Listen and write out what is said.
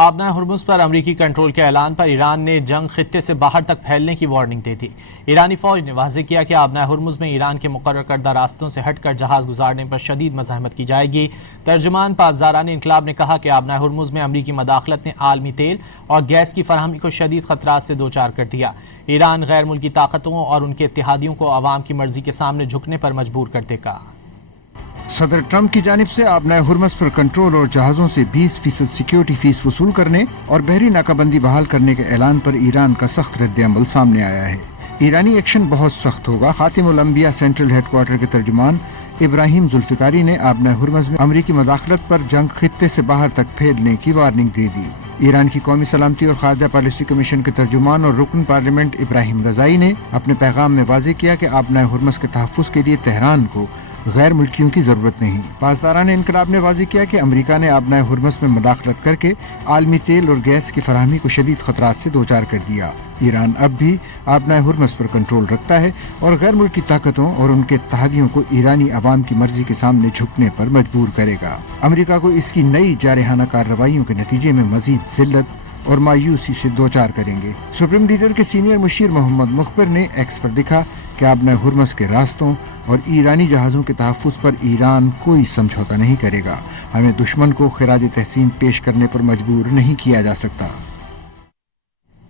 آبنائے ہرمز پر امریکی کنٹرول کے اعلان پر ایران نے جنگ خطے سے باہر تک پھیلنے کی وارننگ دی تھی۔ ایرانی فوج نے واضح کیا کہ آبنائے ہرمز میں ایران کے مقرر کردہ راستوں سے ہٹ کر جہاز گزارنے پر شدید مزاحمت کی جائے گی۔ ترجمان پاسداران انقلاب نے کہا کہ آبنائے ہرمز میں امریکی مداخلت نے عالمی تیل اور گیس کی فراہمی کو شدید خطرات سے دوچار کر دیا۔ ایران غیر ملکی طاقتوں اور ان کے اتحادیوں کو عوام کی مرضی کے سامنے جھکنے پر مجبور کر دے گا۔ صدر ٹرمپ کی جانب سے آبنائے ہرمز پر کنٹرول اور جہازوں سے 20% سیکیورٹی فیس وصول کرنے اور بحری ناکہ بندی بحال کرنے کے اعلان پر ایران کا سخت رد عمل سامنے آیا ہے۔ ایرانی ایکشن بہت سخت ہوگا۔ خاتم الانبیاء سینٹرل ہیڈ کوارٹر کے ترجمان ابراہیم ذوالفقاری نے آبنائے ہرمز میں امریکی مداخلت پر جنگ خطے سے باہر تک پھیلنے کی وارننگ دے دی۔ ایران کی قومی سلامتی اور خارجہ پالیسی کمیشن کے ترجمان اور رکن پارلیمنٹ ابراہیم رضائی نے اپنے پیغام میں واضح کیا کہ آبنائے ہرمز کے تحفظ کے لیے تہران کو غیر ملکیوں کی ضرورت نہیں۔ پاسداران انقلاب نے واضح کیا کہ امریکہ نے آبنائے ہرمز میں مداخلت کر کے عالمی تیل اور گیس کی فراہمی کو شدید خطرات سے دوچار کر دیا۔ ایران اب بھی آبنائے ہرمز پر کنٹرول رکھتا ہے اور غیر ملکی طاقتوں اور ان کے اتحادیوں کو ایرانی عوام کی مرضی کے سامنے جھکنے پر مجبور کرے گا۔ امریکہ کو اس کی نئی جارحانہ کارروائیوں کے نتیجے میں مزید ذلت اور مایوسی سے دوچار کریں گے۔ سپریم لیڈر کے سینئر مشیر محمد مخبر نے ایکس پر لکھا کہ آبنائے ہرمز کے راستوں اور ایرانی جہازوں کے تحفظ پر ایران کوئی سمجھوتا نہیں کرے گا۔ ہمیں دشمن کو خراج تحسین پیش کرنے پر مجبور نہیں کیا جا سکتا۔